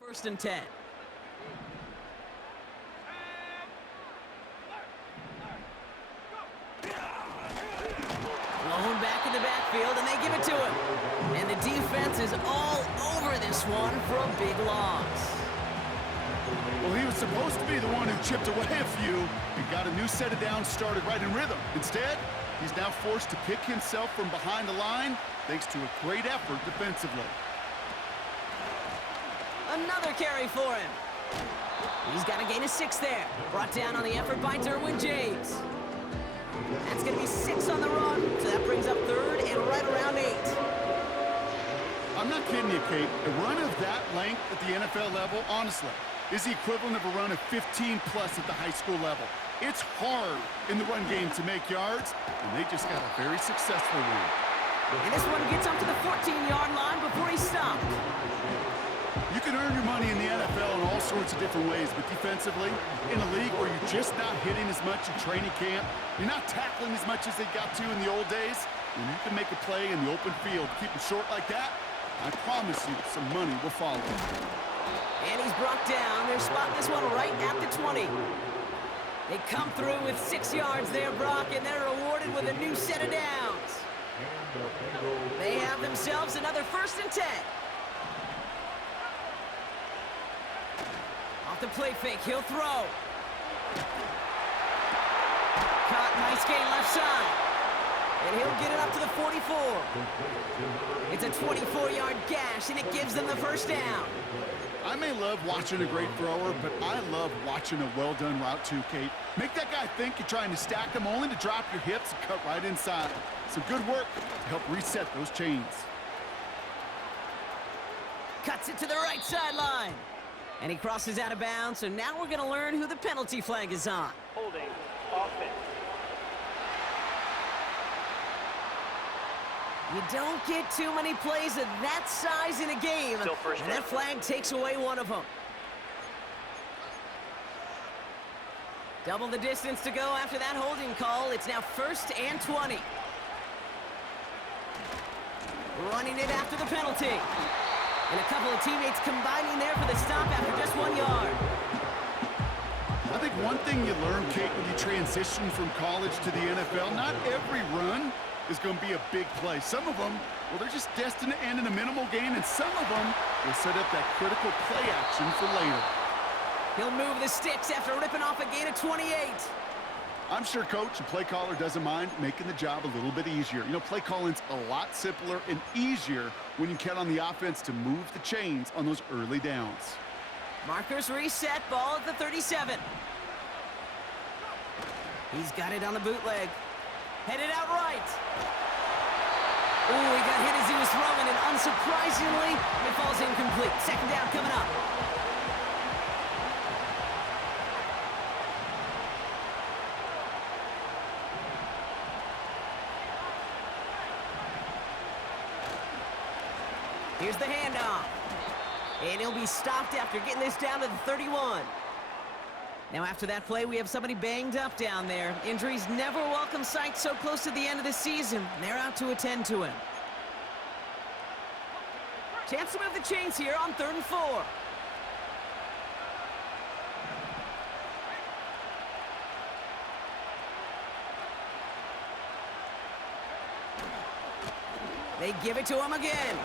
First and 10. Blown back in the backfield, and they give it to him. And the defense is all over this one for a big loss. Well, he was supposed to be the one who chipped away a few and got a new set of downs started right in rhythm. Instead, he's now forced to pick himself from behind the line thanks to a great effort defensively. Another carry for him. He's got a gain of 6 there. Brought down on the effort by Derwin James. That's going to be 6 on the run, so that brings up 3rd and right around 8. I'm not kidding you, Kate. A run of that length at the NFL level, honestly, is the equivalent of a run of 15-plus at the high school level. It's hard in the run game to make yards, and they just got a very successful one. And this one gets up to the 14-yard line before he stopped. You can earn your money in the NFL in all sorts of different ways, but defensively, in a league where you're just not hitting as much in training camp, you're not tackling as much as they got to in the old days, when you can make a play in the open field, keep it short like that, I promise you some money will follow. And he's brought down. They're spotting this one right at the 20. They come through with 6 yards there, Brock, and they're rewarded with a new set of downs. They have themselves another 1st and 10. Off the play fake, he'll throw. Caught, nice gain left side. And he'll get it up to the 44. It's a 24-yard gash, and it gives them the 1st down. I may love watching a great thrower, but I love watching a well-done route too, Kate. Make that guy think you're trying to stack him only to drop your hips and cut right inside. Some good work to help reset those chains. Cuts it to the right sideline. And he crosses out of bounds, so now we're going to learn who the penalty flag is on. Holding offense. You don't get too many plays of that size in a game, and that flag takes away one of them. Double the distance to go after that holding call. It's now 1st and 20. Running it after the penalty. And a couple of teammates combining there for the stop after just 1 yard. I think one thing you learn, Kate, when you transition from college to the NFL, not every run is going to be a big play. Some of them, well, they're just destined to end in a minimal gain, and some of them will set up that critical play action for later. He'll move the sticks after ripping off a gain of 28. I'm sure coach and play caller doesn't mind making the job a little bit easier. You know, play calling's a lot simpler and easier when you count on the offense to move the chains on those early downs. Markers reset, ball at the 37. He's got it on the bootleg. Headed out right. Ooh, he got hit as he was throwing, and unsurprisingly, it falls incomplete. 2nd down coming up. Here's the handoff. And he'll be stopped after getting this down to the 31. Now, after that play, we have somebody banged up down there. Injuries never a welcome sight so close to the end of the season. They're out to attend to him. Chance to move the chains here on 3rd and 4. They give it to him again.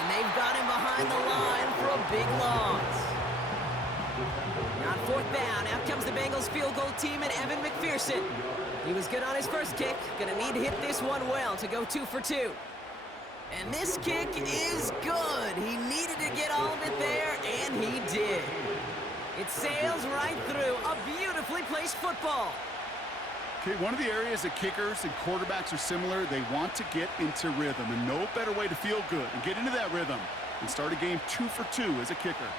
And they've got him behind the line for a big loss. On 4th down, out comes the Bengals field goal team and Evan McPherson. He was good on his first kick. Gonna need to hit this one well to go 2 for 2. And this kick is good. He needed to get all of it there, and he did. It sails right through a beautifully placed football. Okay, one of the areas that kickers and quarterbacks are similar, they want to get into rhythm, and no better way to feel good and get into that rhythm than start a game 2 for 2 as a kicker.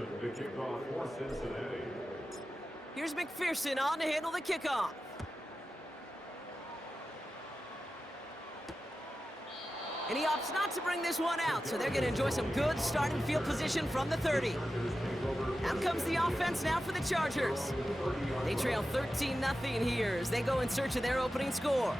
McPherson to kick off for Cincinnati. Here's McPherson on to handle the kickoff. And he opts not to bring this one out, so they're going to enjoy some good starting field position from the 30. Out comes the offense now for the Chargers. They trail 13-0 here as they go in search of their opening score.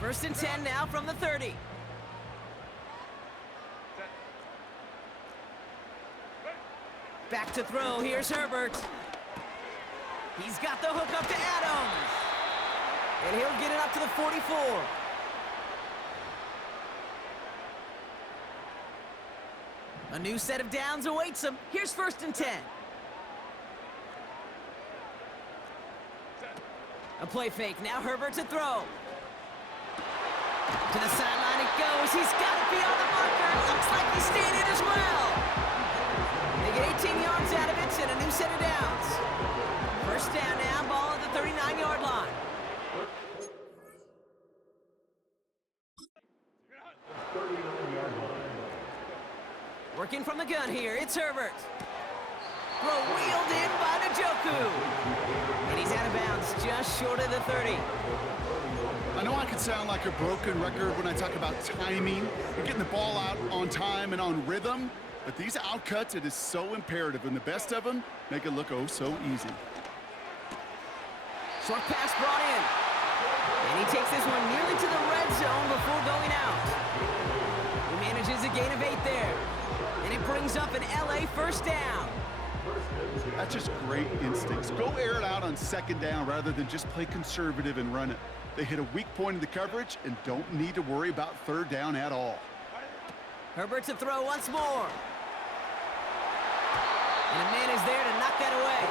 First and 10 now from the 30. Back to throw, here's Herbert. He's got the hook up to Adams. And he'll get it up to the 44. A new set of downs awaits him. Here's first and 10. A play fake, now Herbert to throw. To the sideline it goes. He's got it beyond the marker. Looks like he stayed in as well. They get 18 yards out of it and a new set of downs. First down now, ball at the 39-yard line. Working from the gun here, it's Herbert. Throw wheeled in by Njoku. And he's out of bounds, just short of the 30. I know I can sound like a broken record when I talk about timing and getting the ball out on time and on rhythm, but these outcuts, it is so imperative, and the best of them make it look oh so easy. Short pass brought in. And he takes this one nearly to the red zone before going out. He manages a gain of 8 there. And it brings up an LA first down. That's just great instincts. Go air it out on second down rather than just play conservative and run it. They hit a weak point in the coverage and don't need to worry about third down at all. Herbert to throw once more. And a man is there to knock that away.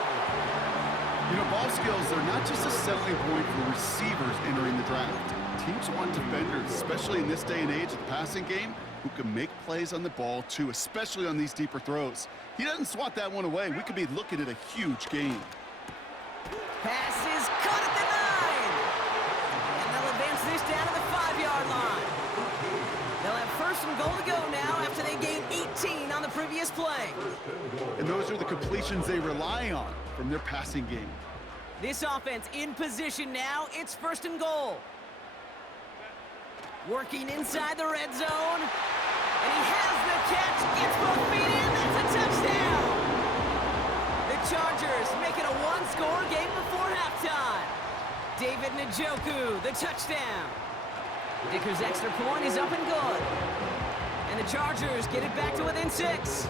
You know, ball skills are not just a selling point for receivers entering the draft. Teams want defenders, especially in this day and age of the passing game, who can make plays on the ball too, especially on these deeper throws. He doesn't swat that one away. We could be looking at a huge gain. Pass is caught at the 9. And they'll advance this down to the 5-yard line. They'll have first and goal to go now after they gained 18 on the previous play. And those are the completions they rely on from their passing game. This offense in position now. It's first and goal. Working inside the red zone. And he has the catch. Gets both feet in. That's a touchdown. The Chargers make it a one-score game before halftime. David Njoku, the touchdown. Dicker's extra point is up and good. And the Chargers get it back to within 6.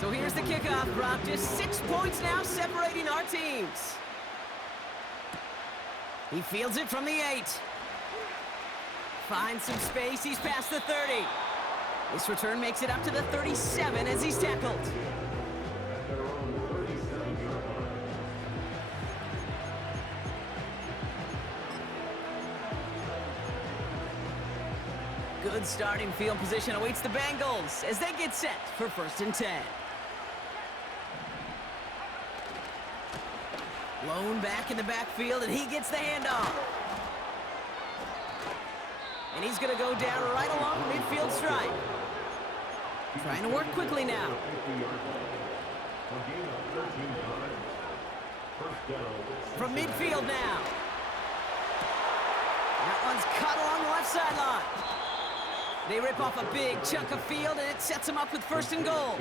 So here's the kickoff, Brock. Just 6 points now separating our teams. He fields it from the 8. Finds some space. He's past the 30. This return makes it up to the 37 as he's tackled. Good starting field position awaits the Bengals as they get set for first and 10. Blown back in the backfield, and he gets the handoff. And he's going to go down right along the midfield stripe. Trying to work quickly now. From midfield now. That one's cut along the left sideline. They rip off a big chunk of field, and it sets them up with first and goal.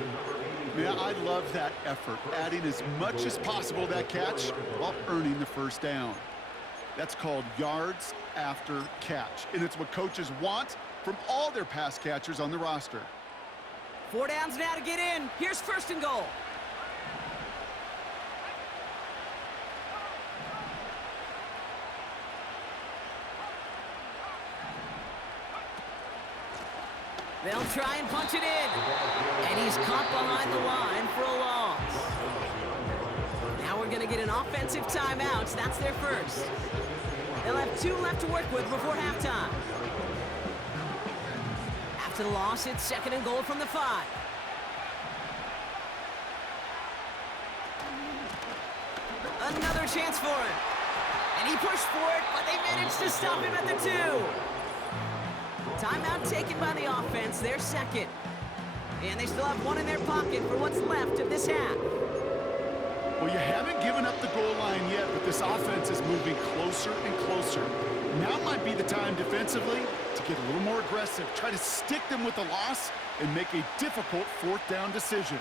Man, I love that effort, adding as much as possible to that catch while earning the first down. That's called yards after catch. And it's what coaches want from all their pass catchers on the roster. 4 downs now to get in. Here's 1st and goal. They'll try and punch it in. And he's caught behind the line for a loss. Now we're going to get an offensive timeout. That's their first. They'll have 2 left to work with before halftime. After the loss, it's 2nd and goal from the 5. Another chance for him. And he pushed for it, but they managed to stop him at the 2. Timeout taken by the offense, their 2nd. And they still have 1 in their pocket for what's left of this half. Well, you haven't given up the goal line yet, but this offense is moving closer and closer. Now might be the time defensively to get a little more aggressive, try to stick them with the loss, and make a difficult 4th down decision.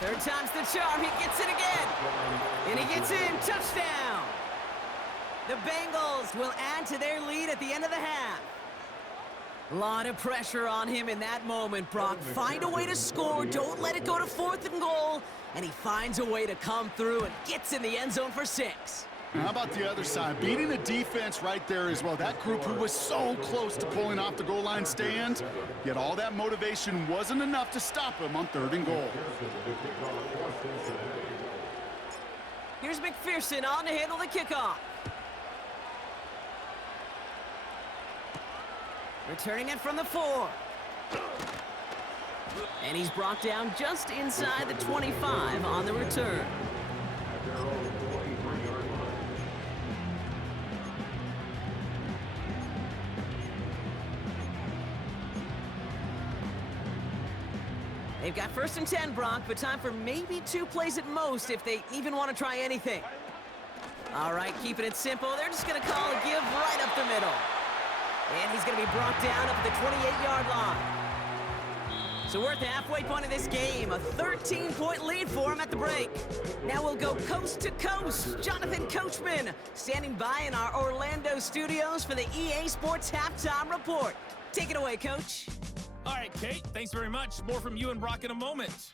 Third time's the charm. He gets it again. And he gets in. Touchdown. The Bengals will add to their lead at the end of the half. A lot of pressure on him in that moment, Brock. Find a way to score. Don't let it go to 4th and goal. And he finds a way to come through and gets in the end zone for 6. How about the other side? Beating the defense right there as well. That group who was so close to pulling off the goal line stand, yet all that motivation wasn't enough to stop him on 3rd and goal. Here's McPherson on to handle the kickoff. Returning it from the 4. And he's brought down just inside the 25 on the return. They've got 1st and 10, Brock, but time for maybe 2 plays at most if they even want to try anything. All right, keeping it simple. They're just going to call a give right up the middle. And he's going to be brought down up at the 28-yard line. So we're at the halfway point of this game. A 13-point lead for him at the break. Now we'll go coast to coast. Jonathan Coachman standing by in our Orlando studios for the EA Sports Halftime Report. Take it away, Coach. All right, Kate, thanks very much. More from you and Brock in a moment.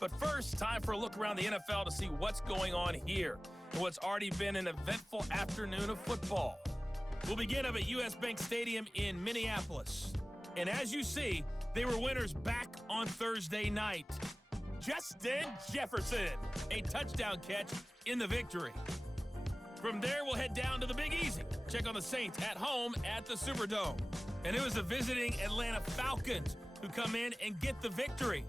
But first, time for a look around the NFL to see what's going on here and what's already been an eventful afternoon of football. We'll begin up at US Bank Stadium in Minneapolis. And as you see, they were winners back on Thursday night. Justin Jefferson, a touchdown catch in the victory. From there, we'll head down to the Big Easy. Check on the Saints at home at the Superdome. And it was the visiting Atlanta Falcons who come in and get the victory.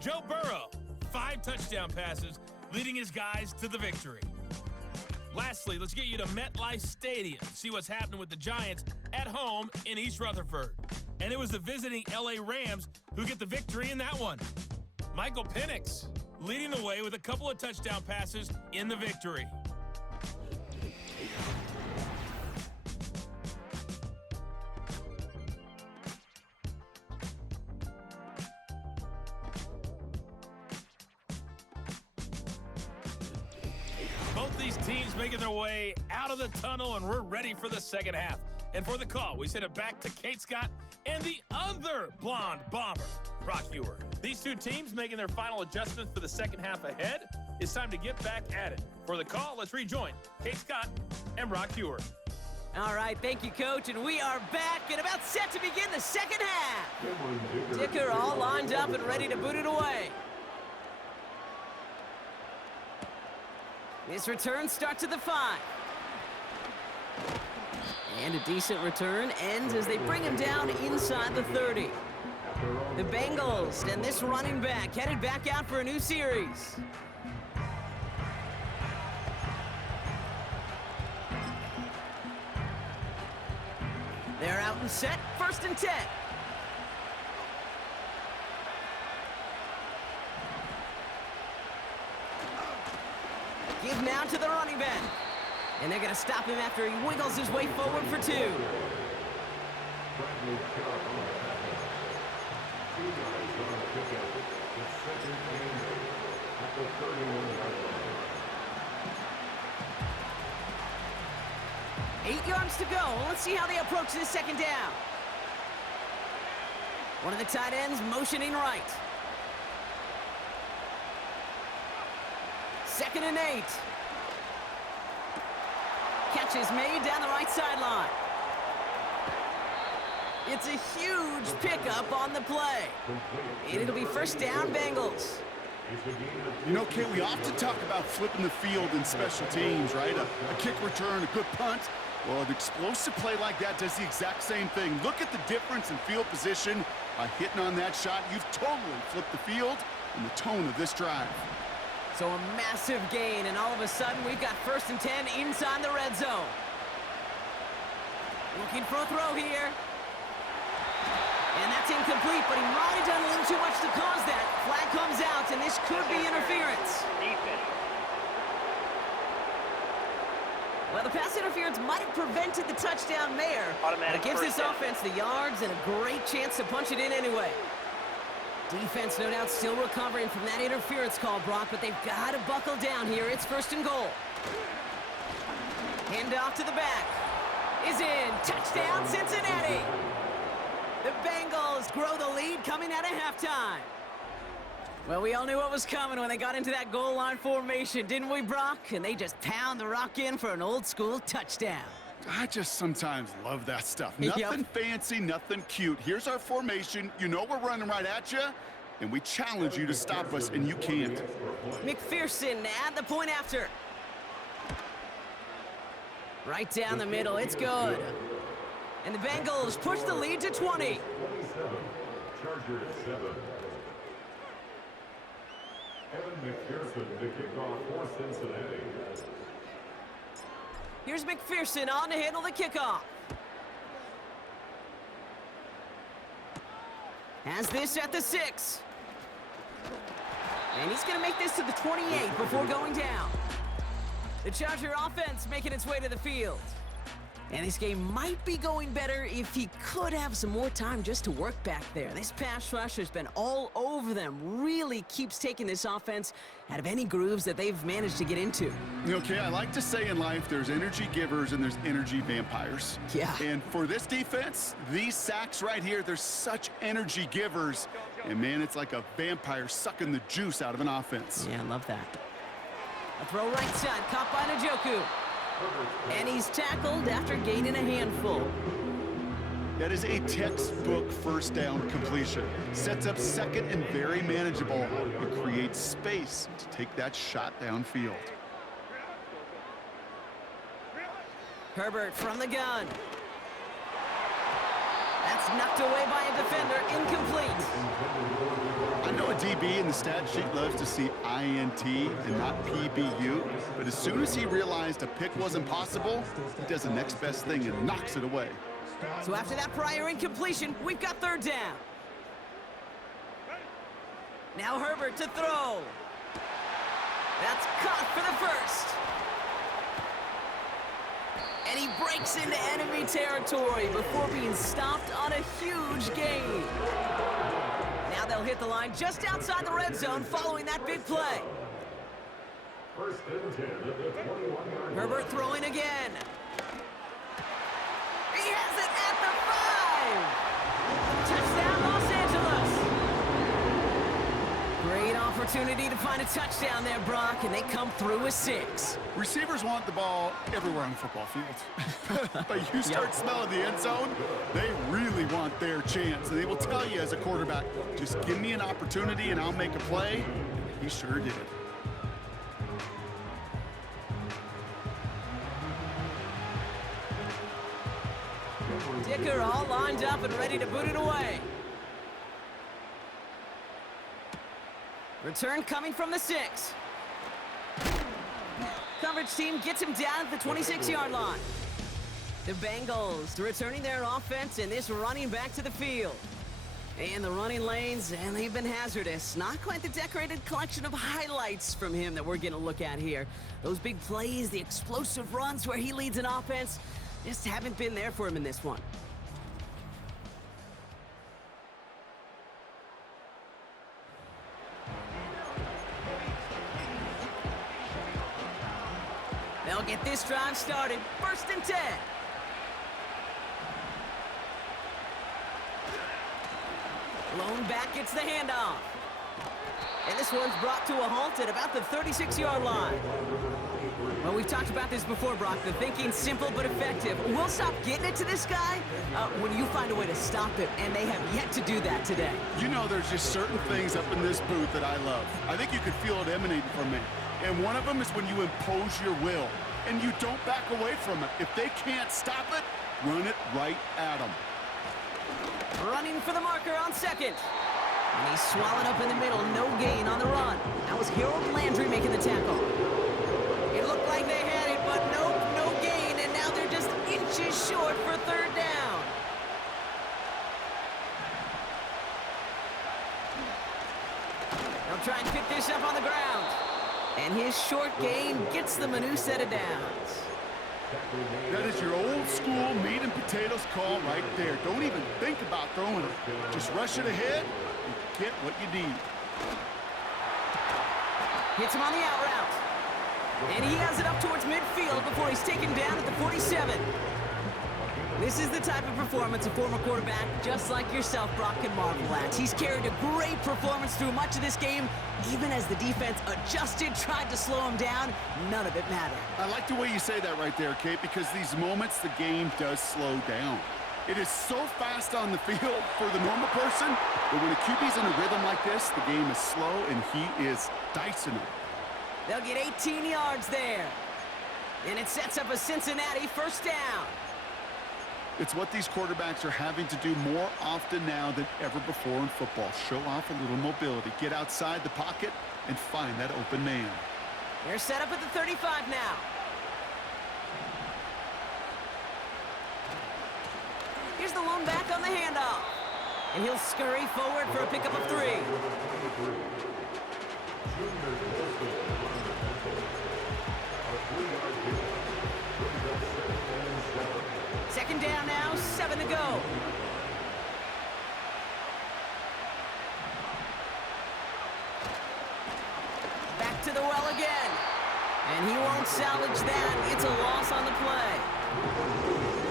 Joe Burrow, 5 touchdown passes, leading his guys to the victory. Lastly, let's get you to MetLife Stadium, see what's happening with the Giants at home in East Rutherford. And it was the visiting LA Rams who get the victory in that one. Michael Penix leading the way with a couple of touchdown passes in the victory. Both these teams making their way out of the tunnel, and we're ready for the second half. And for the call, we send it back to Kate Scott and the other blonde bomber, Brock Ewer. These 2 teams making their final adjustments for the second half ahead. It's time to get back at it. For the call, let's rejoin Kate Scott and Brock Ewer. All right, thank you, Coach, and we are back and about set to begin the second half. Dicker all lined up and ready to boot it away. This return starts at the 5. And a decent return ends as they bring him down inside the 30. The Bengals and this running back headed back out for a new series. They're out and set, 1st and 10. Give now to the running back. And they're going to stop him after he wiggles his way forward for 2. 8 yards to go. Let's see how they approach this second down. One of the tight ends motioning right. 2nd and 8. Catch is made down the right sideline. It's a huge pickup on the play. And it'll be first down, Bengals. You know, Kate, we often talk about flipping the field in special teams, right? A kick return, a good punt. Well, an explosive play like that does the exact same thing. Look at the difference in field position. By hitting on that shot, you've totally flipped the field and the tone of this drive. So a massive gain, and all of a sudden, we've got 1st and 10 inside the red zone. Looking for a throw here. And that's incomplete, but he might have done a little too much to cause that. Flag comes out, and this could be interference. Well, the pass interference might have prevented the touchdown there. But it gives this offense the yards and a great chance to punch it in anyway. Defense, no doubt, still recovering from that interference call, Brock, but they've got to buckle down here. It's 1st and goal. Hand off to the back. Is in. Touchdown, Cincinnati. The Bengals grow the lead coming out of halftime. Well, we all knew what was coming when they got into that goal line formation, didn't we, Brock? And they just pound the rock in for an old-school touchdown. I just sometimes love that stuff. Nothing fancy, nothing cute. Here's our formation. You know we're running right at you, and we challenge you to stop us, and you can't. McPherson at the point after. Right down the middle. It's good. And the Bengals push the lead to 20. Chargers 7. Evan McPherson to kick off for Cincinnati. Here's McPherson on to handle the kickoff. Has this at the 6. And he's going to make this to the 28 before going down. The Charger offense making its way to the field. And this game might be going better if he could have some more time just to work back there. This pass rush has been all over them. Really keeps taking this offense out of any grooves that they've managed to get into. Okay, I like to say in life there's energy givers and there's energy vampires. Yeah. And for this defense, these sacks right here, they're such energy givers. And, man, it's like a vampire sucking the juice out of an offense. Yeah, I love that. A throw right side, caught by Njoku. And he's tackled after gaining a handful. That is a textbook first down completion. Sets up 2nd and very manageable. It creates space to take that shot downfield. Herbert from the gun. That's knocked away by a defender, incomplete. I know a DB in the stat sheet loves to see INT and not PBU, but as soon as he realized a pick wasn't possible, he does the next best thing and knocks it away. So after that prior incompletion, we've got 3rd down. Now Herbert to throw. That's caught for the 1st. And he breaks into enemy territory before being stopped on a huge gain. Now they'll hit the line just outside the red zone following that big play. 1st and 10 at the 21-yard line. Herbert throwing again. He has it at the 5. Touchdown, Los Angeles. Great opportunity to find a touchdown there, Brock, and they come through with 6. Receivers want the ball everywhere on the football field. But you start smelling the end zone, they really want their chance. And they will tell you as a quarterback, just give me an opportunity and I'll make a play. And he sure did. Dicker all lined up and ready to boot it away. Return coming from the 6. Coverage team gets him down at the 26-yard line. The Bengals returning their offense and this running back to the field. And the running lanes, and they've been hazardous. Not quite the decorated collection of highlights from him that we're going to look at here. Those big plays, the explosive runs where he leads an offense, just haven't been there for him in this one. They'll get this drive started. 1st and 10. Lone back gets the handoff. And this one's brought to a halt at about the 36-yard line. Well, we've talked about this before, Brock. The thinking's simple but effective. We'll stop getting it to this guy when you find a way to stop him, and they have yet to do that today. You know, there's just certain things up in this booth that I love. I think you could feel it emanating from me. And one of them is when you impose your will, and you don't back away from it. If they can't stop it, run it right at them. Running for the marker on second. And he's swallowed up in the middle. No gain on the run. That was Harold Landry making the tackle. It looked like they had it, but nope, no gain. And now they're just inches short for third down. They'll try and pick this up on the ground. And his short gain gets them a new set of downs. That is your old school meat and potatoes call right there. Don't even think about throwing it. Just rush it ahead and get what you need. Hits him on the out route. And he has it up towards midfield before he's taken down at the 47. This is the type of performance a former quarterback, just like yourself, Brock, can marvel at. He's carried a great performance through much of this game. Even as the defense adjusted, tried to slow him down, none of it mattered. I like the way you say that right there, Kate, because these moments the game does slow down. It is so fast on the field for the normal person, but when a QB's in a rhythm like this, the game is slow and he is dicing it. They'll get 18 yards there. And it sets up a Cincinnati first down. It's what these quarterbacks are having to do more often now than ever before in football. Show off a little mobility. Get outside the pocket and find that open man. They're set up at the 35 now. Here's the lone back on the handoff. And he'll scurry forward for a pickup of 3. Second down now, 7 to go. Back to the well again. And he won't salvage that. It's a loss on the play.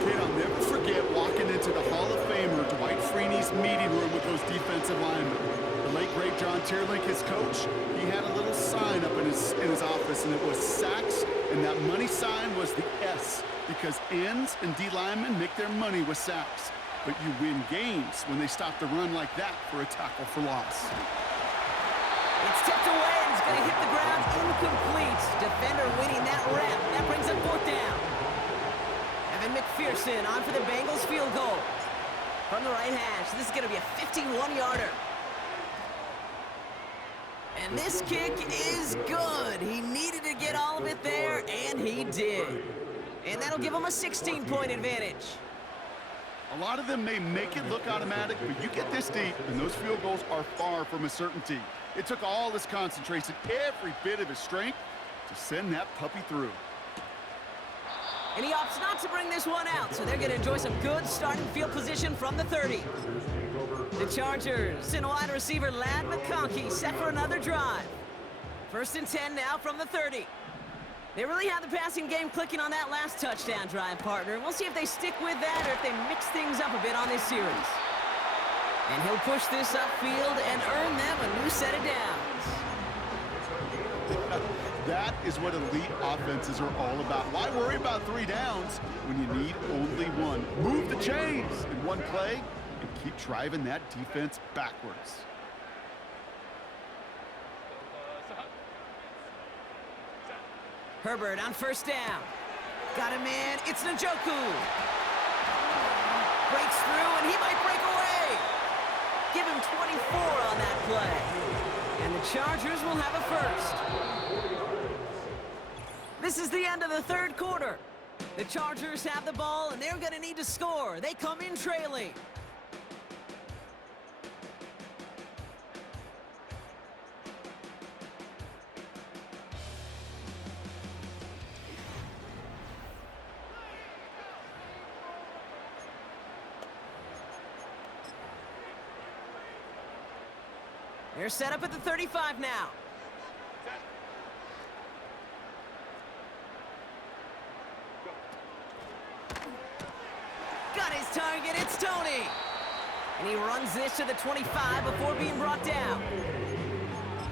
Kid, I'll never forget walking into the Hall of Famer Dwight Freeney's meeting room with those defensive linemen. The late, great John Tierlink, his coach, he had a little sign up in his office, and it was sacks, and that money sign was the S, because ends and D linemen make their money with sacks. But you win games when they stop the run like that for a tackle for loss. It's tipped away, and it's going to hit the ground incomplete. Defender winning that rep. That brings up fourth down. Evan McPherson on for the Bengals field goal. From the right hash, this is going to be a 51-yarder. And this kick is good. He needed to get all of it there, and he did. And that'll give him a 16-point advantage. A lot of them may make it look automatic, but you get this deep, and those field goals are far from a certainty. It took all his concentration, every bit of his strength, to send that puppy through. And he opts not to bring this one out, so they're going to enjoy some good starting field position from the 30. The Chargers send wide receiver Ladd McConkey set for another drive. First and 10 now from the 30. They really had the passing game clicking on that last touchdown drive, partner. We'll see if they stick with that or if they mix things up a bit on this series. And he'll push this upfield and earn them a new set of downs. That is what elite offenses are all about. Why worry about 3 downs when you need only 1? Move the chains in one play and keep driving that defense backwards. Herbert on first down. Got him in. It's Njoku. Breaks through, and he might break away. Give him 24 on that play. And the Chargers will have a first. This is the end of the third quarter. The Chargers have the ball, and they're going to need to score. They come in trailing. They're set up at the 35 now. Got his target, it's Tony. And he runs this to the 25 before being brought down.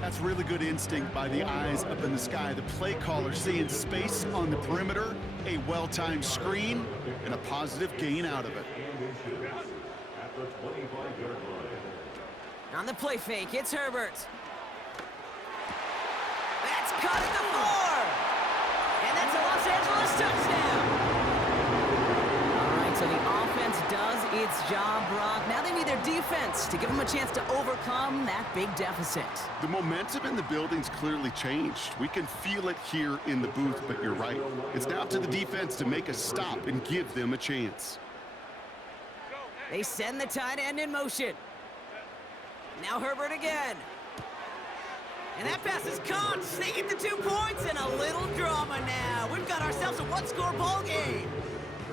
That's really good instinct by the eyes up in the sky. The play caller seeing space on the perimeter, a well-timed screen, and a positive gain out of it. On the play fake, it's Herbert. That's caught at the 4. And that's a Los Angeles touchdown. All right, so the offense does its job, Brock. Now they need their defense to give them a chance to overcome that big deficit. The momentum in the building's clearly changed. We can feel it here in the booth, but you're right. It's now to the defense to make a stop and give them a chance. They send the tight end in motion. Now Herbert again. And that pass is caught. They get the 2 points and a little drama now. We've got ourselves a one-score ball game.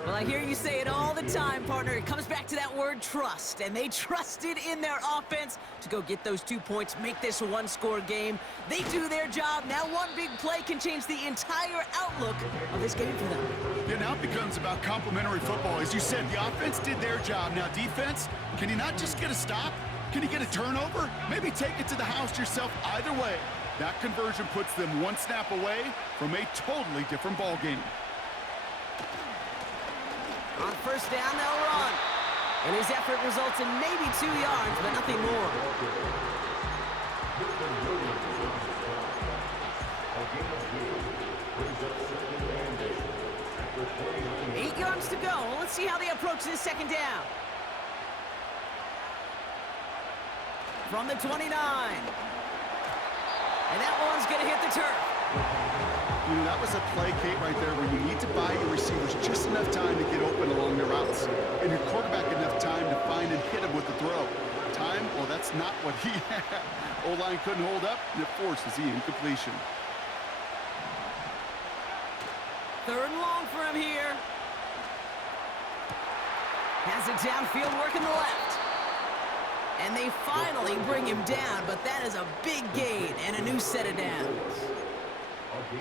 Well, I hear you say it all the time, partner. It comes back to that word trust. And they trusted in their offense to go get those 2 points, make this a one-score game. They do their job. Now one big play can change the entire outlook of this game for them. Yeah, now it becomes about complementary football. As you said, the offense did their job. Now defense, can you not just get a stop? Can you get a turnover? Maybe take it to the house yourself. Either way, that conversion puts them one snap away from a totally different ball game. On first down, they'll run. And his effort results in maybe 2 yards, but nothing more. 8 yards to go. Let's see how they approach this second down. From the 29. And that one's going to hit the turf. You know, that was a play, Kate, right there where you need to buy your receivers just enough time to get open along their routes. And your quarterback enough time to find and hit him with the throw. Time? Well, that's not what he had. O-line couldn't hold up, and it forces the incompletion. 3rd and long for him here. Has it downfield, working the left. And they finally bring him down, but that is a big gain and a new set of downs.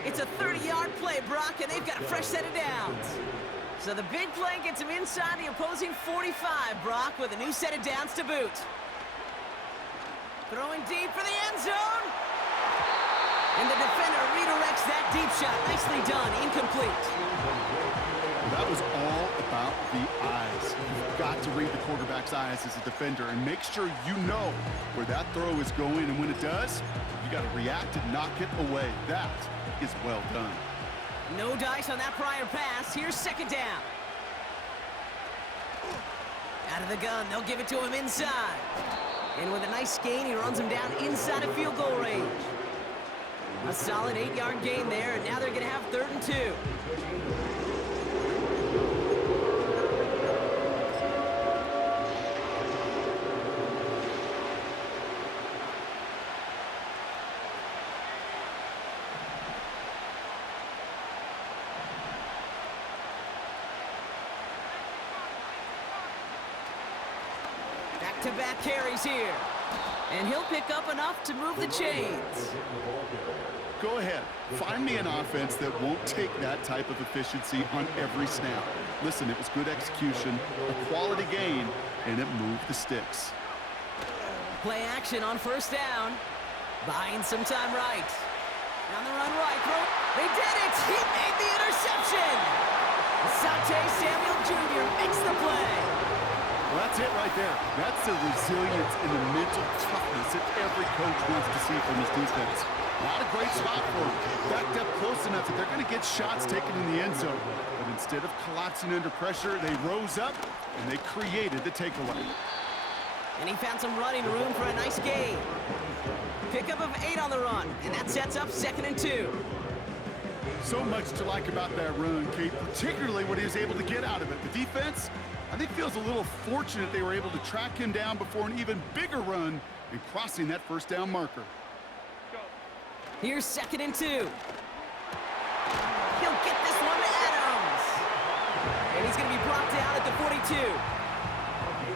It's a 30-yard play, Brock, and they've got a fresh set of downs. So the big play gets him inside the opposing 45, Brock, with a new set of downs to boot. Throwing deep for the end zone. And the defender redirects that deep shot. Nicely done, incomplete. That was all about the eyes. You've got to read the quarterback's eyes as a defender and make sure you know where that throw is going, and when it does, you got to react and knock it away. That is well done. No dice on that prior pass. Here's second down. Out of the gun, they'll give it to him inside. And with a nice gain, he runs him down inside of field goal range. A solid 8-yard gain there, and now they're going to have 3rd and 2. Back-to-back carries here. And he'll pick up enough to move the chains. Go ahead. Find me an offense that won't take that type of efficiency on every snap. Listen, it was good execution, a quality gain, and it moved the sticks. Play action on first down. Buying some time right. On the run right. Throw. They did it! He made the interception! Asante Samuel Jr. makes the play. Well, that's it right there. That's the resilience and the mental toughness that every coach wants to see from his defense. Not a great spot for him. Backed up close enough that they're going to get shots taken in the end zone. But instead of collapsing under pressure, they rose up and they created the takeaway. And he found some running room for a nice gain. Pickup of 8 on the run, and that sets up 2nd and 2. So much to like about that run, Kate, particularly what he was able to get out of it. The defense, I think, feels a little fortunate they were able to track him down before an even bigger run and crossing that first down marker. Here's 2nd and 2. He'll get this one to Adams. And he's going to be brought down at the 42.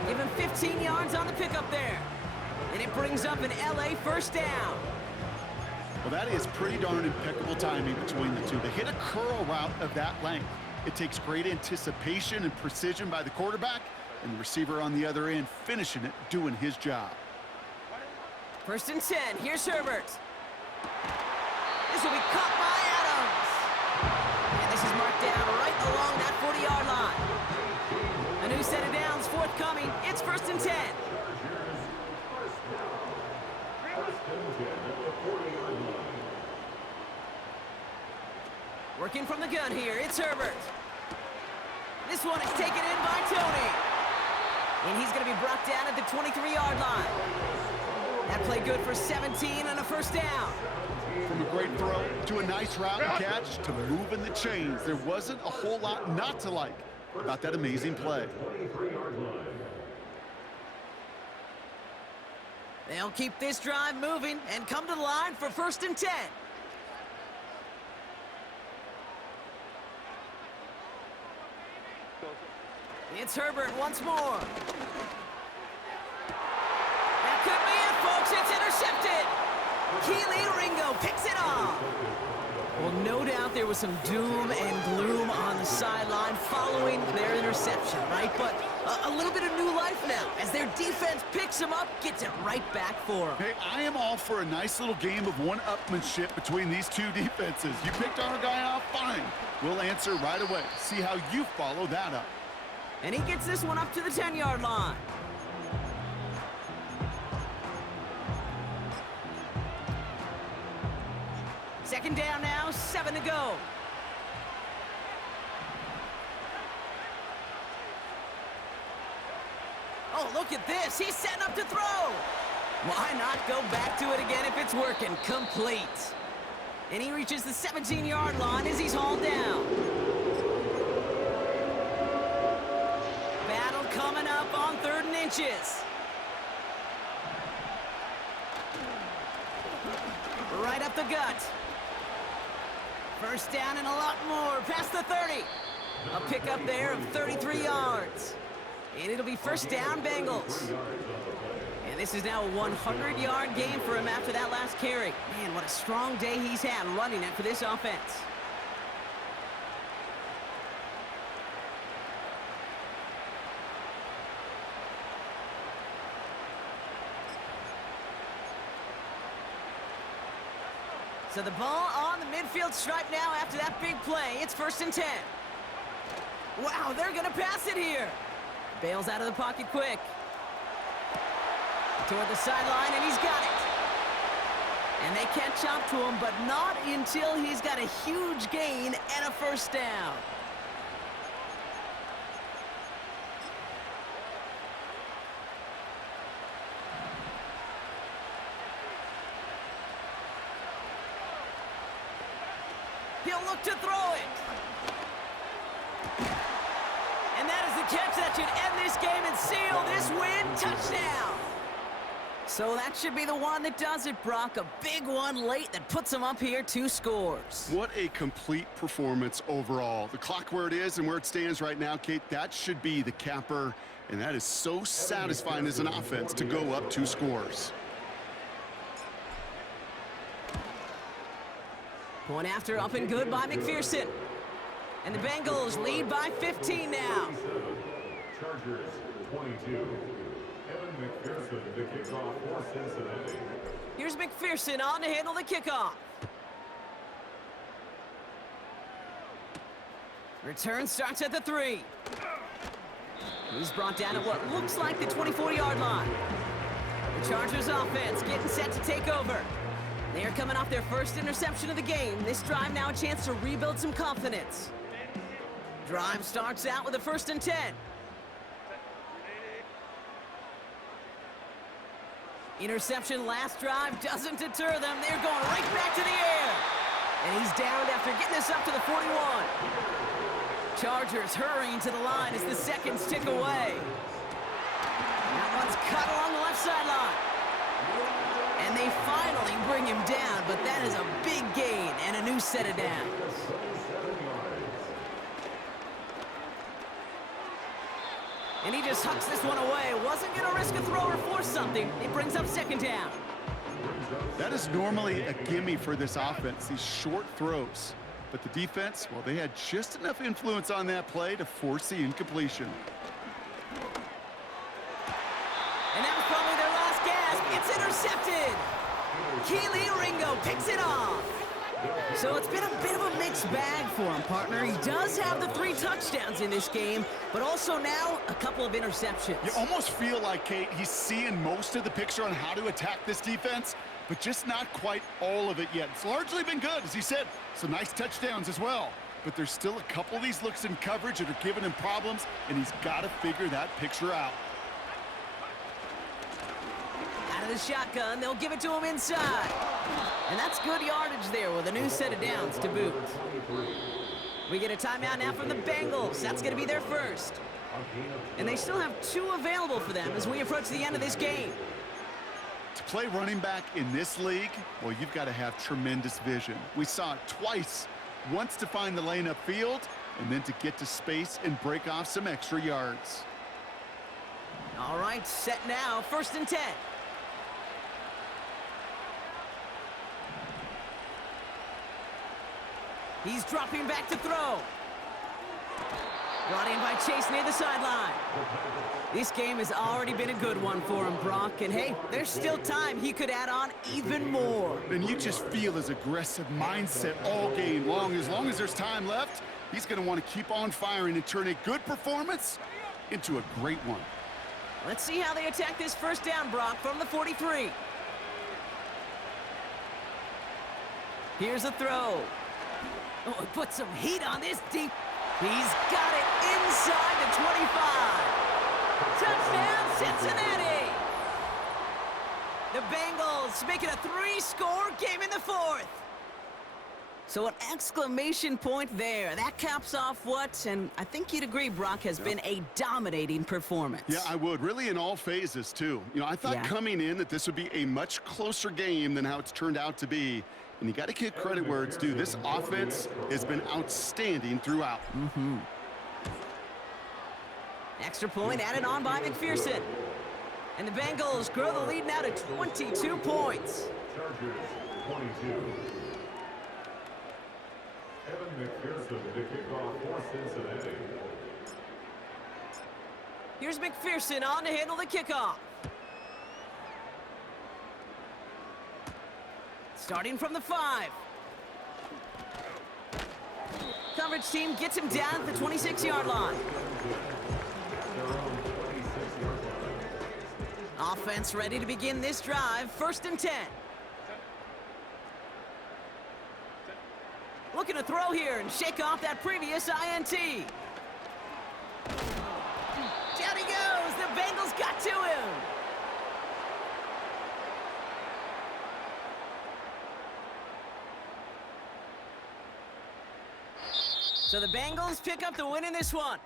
Give him 15 yards on the pickup there. And it brings up an LA first down. Well, that is pretty darn impeccable timing between the two. To hit a curl route of that length, it takes great anticipation and precision by the quarterback, and the receiver on the other end finishing it, doing his job. 1st and 10. Here's Herbert. This will be caught by Adams. And this is marked down right along that 40-yard line. A new set of downs forthcoming. It's 1st and 10. Working from the gun here, it's Herbert. This one is taken in by Tony. And he's going to be brought down at the 23-yard line. That play good for 17 and a 1st down. From a great throw to a nice route and catch to moving the chains, there wasn't a whole lot not to like about that amazing play. They'll keep this drive moving and come to the line for 1st and 10. It's Herbert once more. That could be it, folks. It's intercepted. Keely Ringo picks it off. Well, no doubt there was some doom and gloom on the sideline following their interception, right? But a little bit of new life now as their defense picks them up, gets it right back for them. Hey, I am all for a nice little game of one-upmanship between these two defenses. You picked our guy off, fine. We'll answer right away. See how you follow that up. And he gets this one up to the 10-yard line. Second down now, 7 to go. Oh, look at this. He's setting up to throw. Why not go back to it again if it's working? Complete. And he reaches the 17-yard line as he's hauled down. Battle coming up on 3rd and inches. Right up the gut. 1st down and a lot more. Past the 30. A pickup there of 33 yards. And it'll be 1st down, Bengals. And this is now a 100-yard game for him after that last carry. Man, what a strong day he's had running it for this offense. So the ball on the midfield stripe now after that big play. It's 1st and 10. Wow, they're going to pass it here. Bails out of the pocket quick. Toward the sideline, and he's got it. And they catch up to him, but not until he's got a huge gain and a 1st down. He'll look to throw it. And that is the catch that should end this game and seal this win. Touchdown. So that should be the one that does it, Brock. A big one late that puts them up here 2 scores. What a complete performance overall. The clock where it is and where it stands right now, Kate, that should be the capper. And that is so satisfying as an offense to go up 2 scores. Point after up and good by McPherson. And the Bengals lead by 15 now. Chargers 22. Evan McPherson to kickoff for Cincinnati. Here's McPherson on to handle the kickoff. Return starts at the 3. He's brought down at what looks like the 24-yard line. The Chargers offense getting set to take over. They are coming off their first interception of the game. This drive now a chance to rebuild some confidence. Drive starts out with a 1st and 10. Interception last drive doesn't deter them. They're going right back to the air. And he's downed after getting this up to the 41. Chargers hurrying to the line as the seconds tick away. That one's cut along the left sideline. And they finally bring him down, but that is a big gain and a new set of downs. And he just hucks this one away. Wasn't going to risk a throw or force something. It brings up 2nd down. That is normally a gimme for this offense, these short throws. But the defense, well, they had just enough influence on that play to force the incompletion. And that was probably their last gasp. It's intercepted. Keely Ringo picks it off. So it's been a bit of a mixed bag for him, partner. He does have the 3 touchdowns in this game, but also now a couple of interceptions. You almost feel like, Kate, he's seeing most of the picture on how to attack this defense, but just not quite all of it yet. It's largely been good, as he said. Some nice touchdowns as well. But there's still a couple of these looks in coverage that are giving him problems, and he's got to figure that picture out. Out of the shotgun, they'll give it to him inside. And that's good yardage there with a new set of downs to boot. We get a timeout now from the Bengals. That's going to be their first. And they still have 2 available for them as we approach the end of this game. To play running back in this league, well, you've got to have tremendous vision. We saw it twice. Once to find the lane upfield, and then to get to space and break off some extra yards. All right, set now, 1st and 10. He's dropping back to throw. Brought in by Chase near the sideline. This game has already been a good one for him, Brock. And hey, there's still time he could add on even more. And you just feel his aggressive mindset all game long. As long as there's time left, he's going to want to keep on firing and turn a good performance into a great one. Let's see how they attack this 1st down, Brock, from the 43. Here's a throw. Oh, he put some heat on this deep. He's got it inside the 25. Touchdown, Cincinnati! The Bengals make it a 3-score game in the 4th. So an exclamation point there. That caps off what, and I think you'd agree, Brock, has been a dominating performance. Yeah, I would. Really in all phases, too. You know, I thought coming in that this would be a much closer game than how it's turned out to be. And you got to give credit where it's due. This offense has been outstanding throughout. Extra point added on by McPherson. And the Bengals grow the lead now to 22 points. Chargers, 22. Evan McPherson to kick off for Cincinnati. Here's McPherson on to handle the kickoff. Starting from the 5. Coverage team gets him down at the 26-yard line. Offense ready to begin this drive. 1st and 10. Looking to throw here and shake off that previous INT. Down he goes. The Bengals got to him. So the Bengals pick up the win in this one.